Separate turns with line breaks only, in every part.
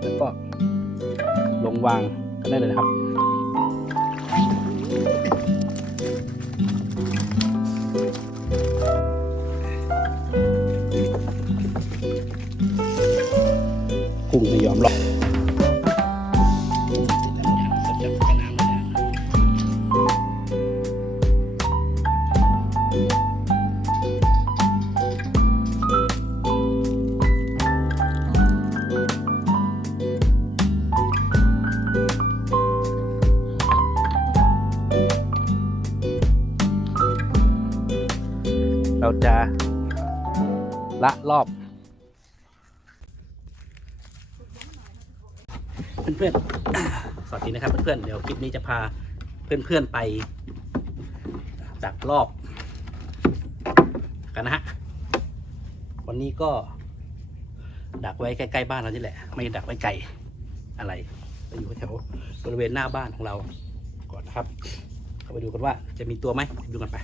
แล้วก็ลงวางกันได้เลยนะครับ พื่อนๆ สวัสดีนะครับเพื่อนๆ เดี๋ยวคลิปนี้จะพาเพื่อนๆไป ดักรอบ กันนะฮะ วันนี้ก็ ดักไว้ใกล้ๆบ้านเรานี่แหละ ไม่ดักไว้ไกลอะไรจะอยู่แถวบริเวณหน้าบ้านของเรา ก่อนนะครับ เข้าไปดูกันว่าจะมีตัวไหมดูกันไป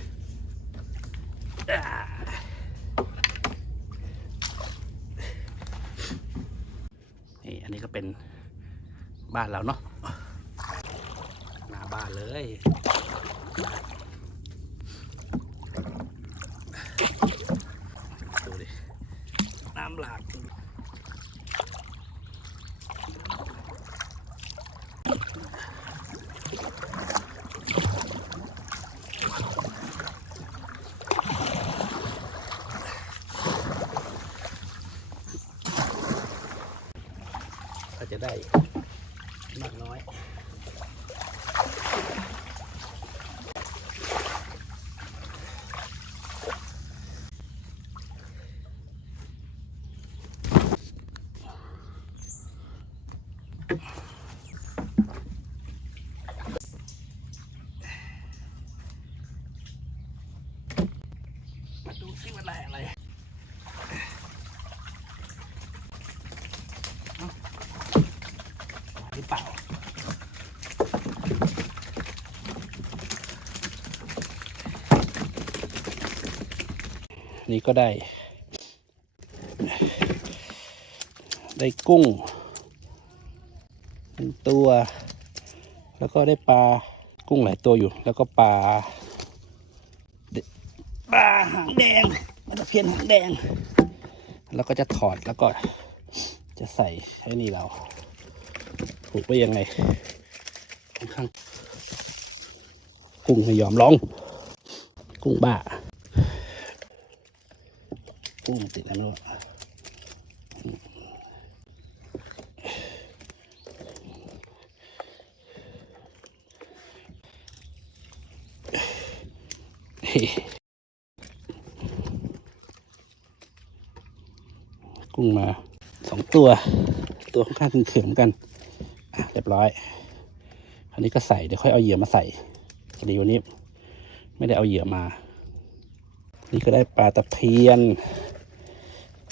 นี่อันนี้ก็เป็น บ้านเราเนาะหน้าบ้านเลยดูดิน้ำหลากก็จะได้มากน้อย มา ดูซิว่าได้อะไรหรือเปล่านี่ก็ได้ ได้กุ้ง หนึ่งตัว แล้วก็ได้ปลากุ้งหลายตัวอยู่ แล้วก็ปลาปลาหางแดงปลาตะเพียนหางแดง แล้วก็จะถอดแล้วก็จะใส่ให้นี่เราผูกไว้ยังไงค่อนข้างกุ้งไม่ยอมร้อง กุ้งบ้ากุ้งติดแล้วไม่รู้ กุ้งมาสองตัว ตัวค่อนข้างเขื่องๆเหมือนกันเรียบร้อย คราวนี้ก็ใส่ เดี๋ยวค่อยเอาเหยื่อมาใส่พอดีวันนี้ ไม่ได้เอาเหยื่อมา นี่ก็ได้ปลาตะเพียน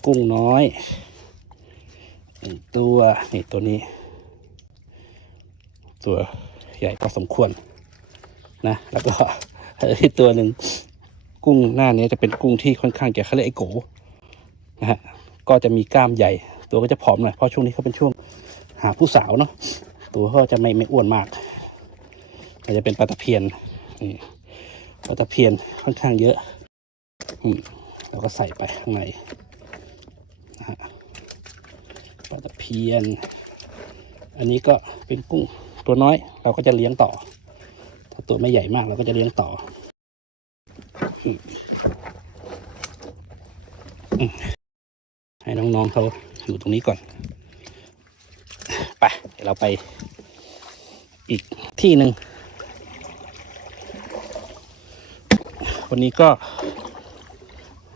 กุ้งน้อยหนึ่งตัวนี่ตัวนี้ ตัวใหญ่พอสมควรนะ แล้วก็ ตัวหนึ่งกุ้งหน้านี้จะเป็นกุ้งที่ค่อนข้างแก่เขาเรียกไอโกนะฮะก็จะมีกล้ามใหญ่ ตัวก็จะผอมหน่อยเพราะช่วงนี้เขาเป็นช่วงหาผู้สาวเนาะตัวก็จะไม่ไม่อ้วนมากก็จะเป็นปลาตะเพียนนี่ปลาตะเพียนค่อนข้างเยอะอืมแล้วก็ใส่ไปข้างในนะฮะปลาตะเพียน อันนี้ก็เป็นกุ้งตัวน้อยเราก็จะเลี้ยงต่อ ตัวไม่ใหญ่มากเราก็จะเลี้ยงต่อ ให้น้องๆเขาอยู่ตรงนี้ก่อน ไปเดี๋ยวเราไปอีกที่หนึ่ง วันนี้ก็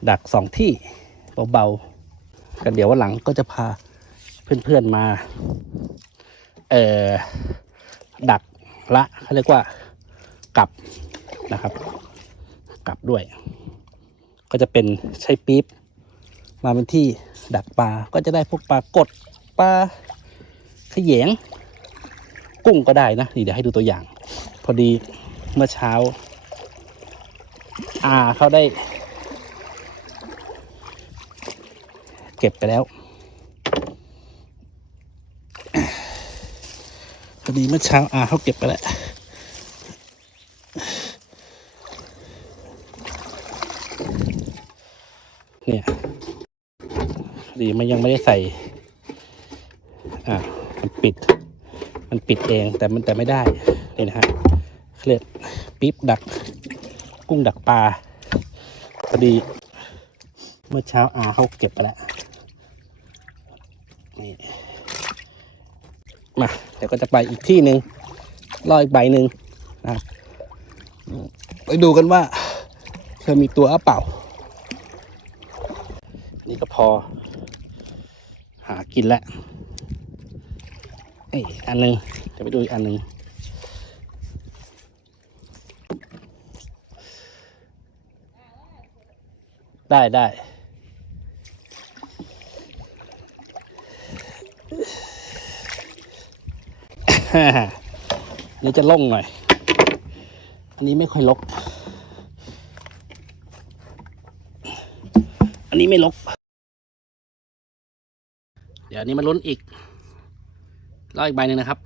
ดักสองที่เบาๆ กันเดี๋ยววันหลังก็จะพาเพื่อนๆมา เอ่อ ดักละเขาเรียกว่า กลับนะครับ กลับด้วย ก็จะเป็นใช้ปี๊บมาเป็นที่ดักปลาก็จะได้พวกปลากดปลาขยง กุ้งก็ได้นะนี่เดี๋ยวให้ดูตัวอย่าง พอดีเมื่อเช้าอาเขาได้ เก็บไปแล้วพอดีเมื่อเช้าอาเขาเก็บไปแล้ว เนี่ยพอ ดีมันยังไม่ได้ใส่ อ่ามันปิด มันปิดเองแต่มันแต่ไม่ได้นี่นะฮะเขาเรียกปี๊บดัก กุ้งดักปลาพอดี เมื่อเช้าอาเขาเก็บไปแล้วนี่มาเดี๋ยวก็จะไปอีกที่หนึ่งรออีกใบหนึ่งนะครับไปดูกันว่าจะมีตัวหรือเปล่า นี่ก็พอากินแล้วเอ้ยอันหนึ่งเดี๋ยวไปดูอีกอันหนึ่งได้ได้นี่จะล่งหน่อย อันนี้ไม่ค่อยลก อันนี้ไม่ลก ดี๋ยวนี้มาลุ้นอีกรออีกใบหนึ่งนะครับ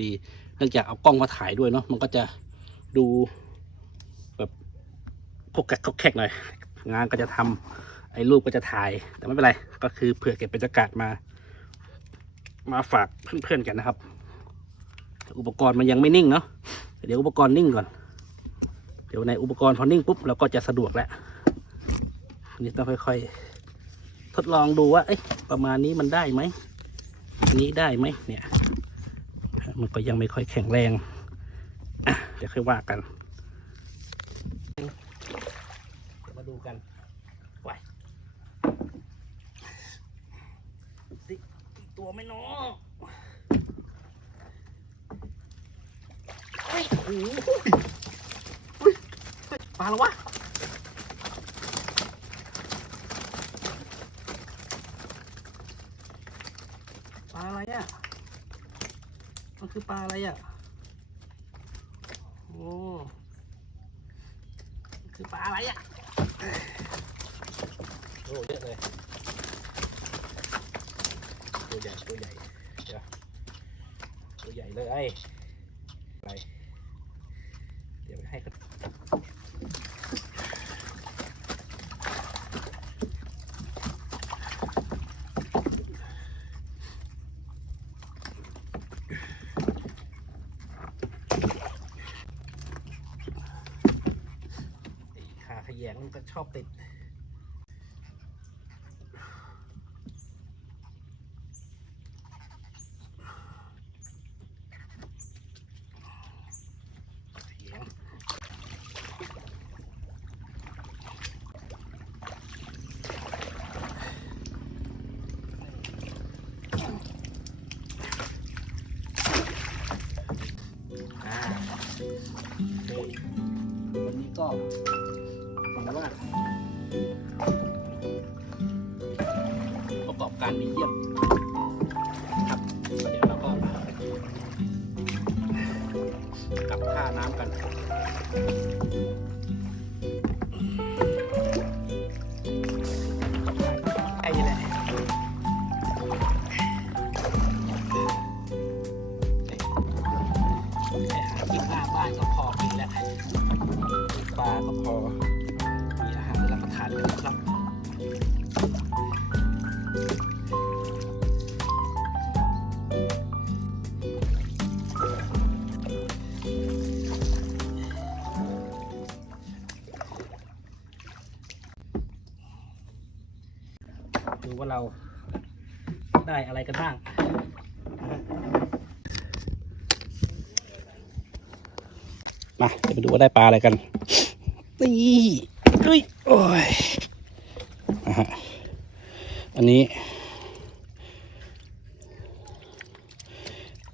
ดีเนื่องจากเอากล้องมาถ่ายด้วยเนาะมันก็จะดูแบบคกแกกคกแขกหน่อย งานก็จะทำไอ้รูปก็จะถ่าย แต่ไม่เป็นไร ก็คือเผื่อเก็บบรรยากาศมา มาฝากเพื่อนๆกันนะครับ อุปกรณ์มันยังไม่นิ่งเนาะเดี๋ยวอุปกรณ์นิ่งก่อน เดี๋ยวในอุปกรณ์พอนิ่งปุ๊บเราก็จะสะดวกแล้วอันนี่ต้องค่อยๆ ทดลองดูว่าเอ้ยประมาณนี้มันได้ไหมนี้ได้ไหมเนี่ย มันก็ยังไม่ค่อยแข็งแรงอะเดี๋ยวค่อยว่ากันมาดูกันไหวสิตัวไม่น้อยโอ้โหฮ้ยปลาแล้ววะ ปลา อะไรอะ มันคือปลาอะไรอะ โอ้มันคือปลาอะไรอะ โอ้เยอะเลย ตัวใหญ่ตัวใหญ่ตัวใหญ่เลยไอ้อะไร เดี๋ยวไปให้เขาไอ้ขาขยง มันก็ชอบติด อ่าโอเควันนี้ก็ กอบการดีเยี่ยม กันบ้างมาเดี๋ยวไปดูว่าได้ปลาอะไรกันนี่เฮ้ยโอ้ยอะฮะอันนี้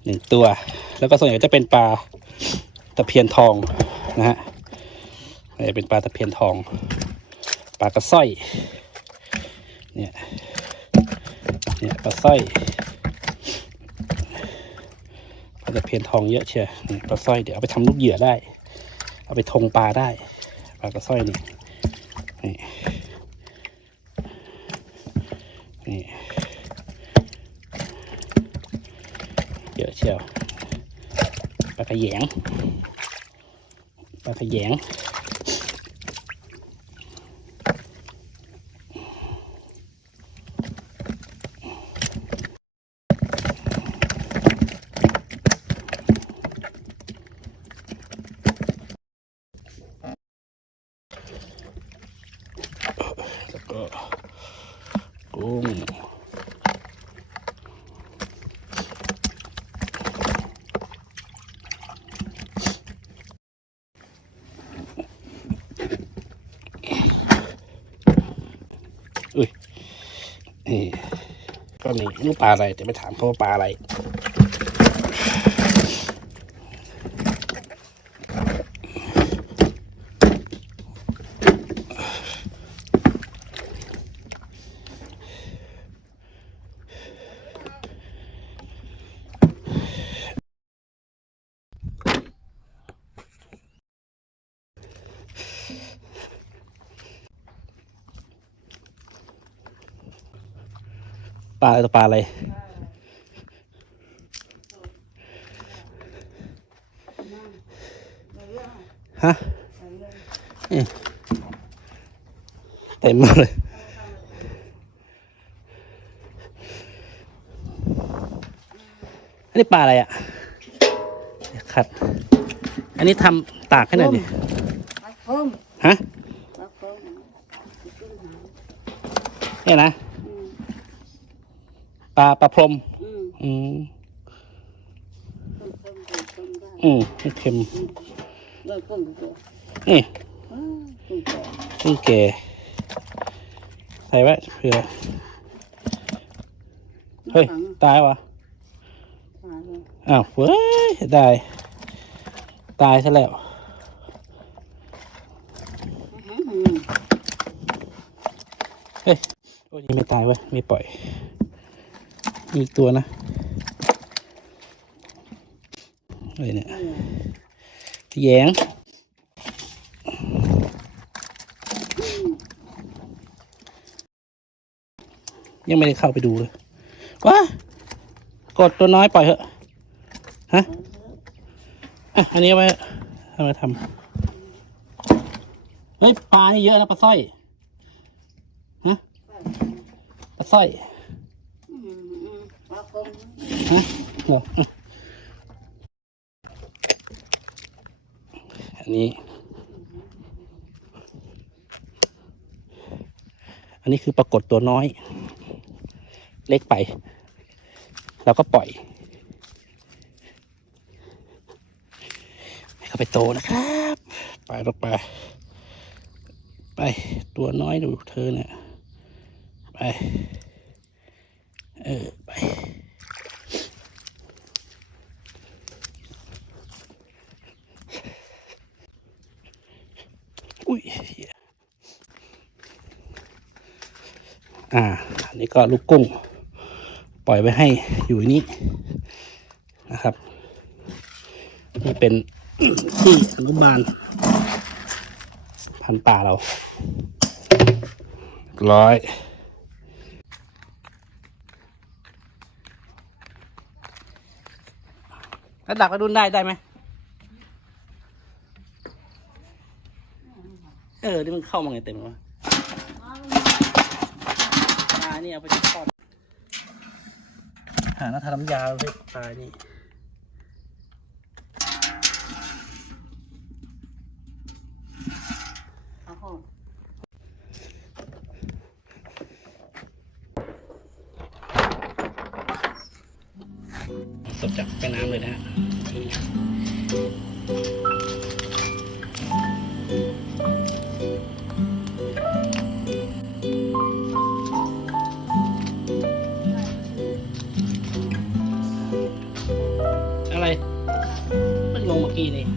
หนึ่งตัว แล้วก็ส่วนใหญ่จะเป็นปลาตะเพียนทองนะฮะจะเป็นปลาตะเพียนทอง ปลากระส้อยเนี่ย เนี่ยปลาสร้อยปลาตะเพียนทองเยอะเชียวนี่ปลาสร้อยเดี๋ยวเอาไปทำลูกเหยื่อได้ เอาไปทงปลาได้ปลากระสร้อยนี่นี่นี่เยอะเชียวปลากระแยงปลากระแยง แล้วก็กุ้งอุ้ยนี่ นี่นปลาอะไรแต่ไม่ถามเขาว่าปลาอะไร ปลาอะไรตัวปลาอะไรฮะนี่เต็มหมดเลยอันนี้ปลาอะไรอะขัด อันนี้ทำตากให้หน่อยดิ
ปลาเพิ่ม
ฮะ
ปลาเพิ่ม
เนี่ยนะ
อืม
ปลาปลาพรม
อืม
อืม
เพิ่มเพิ่มเพิ่มเพิ่มได้
อืมเค็ม
เลยเพิ่มตัว
นี่
อ้าวเพิ่มตัว
เพิ่งแก่ใส่ไว้เผื่อเฮ้ยตายวะ
ตายเลย
อ้าวเว้ยได้ ตายซะแล้ว
อื้อหือ
เฮ้ยโอ้ยยังไม่ตายเว้ยไม่ปล่อยมี อีกตัวนะอะไรเนี่ยแยงยังไม่ได้เข้าไปดูเลยว้ากดตัวน้อยปล่อยเถอะฮะอะอันนี้ไว้เอามาทำเฮ้ยปลานี่เยอะนะปลาสร้อยฮะปลาสร้อย
อืมอืมปลาเพิ่ม
ฮะโอันนี้ อันนี้คือปรากฏตัวน้อย เล็กไปเราก็ปล่อยให้เขาไปโตนะครับ ไปลงไป ไปตัวน้อยดูเธอเนี่ยไป เออ ไป อุ้ยเหี้ย อ่าอันนี้ก็ลูกกุ้ง ปล่อยไว้ให้อยู่นี้นะครับนี่เป็นที่อนุบาลพันธุ์ป่าเรา ร้อยแล้วดักกระดุนได้ได้ไหม เออ นี่มันเข้ามาไงเต็มวะ เอาไปทอดหาหน้าทาน้ำยาไปตายนี่ it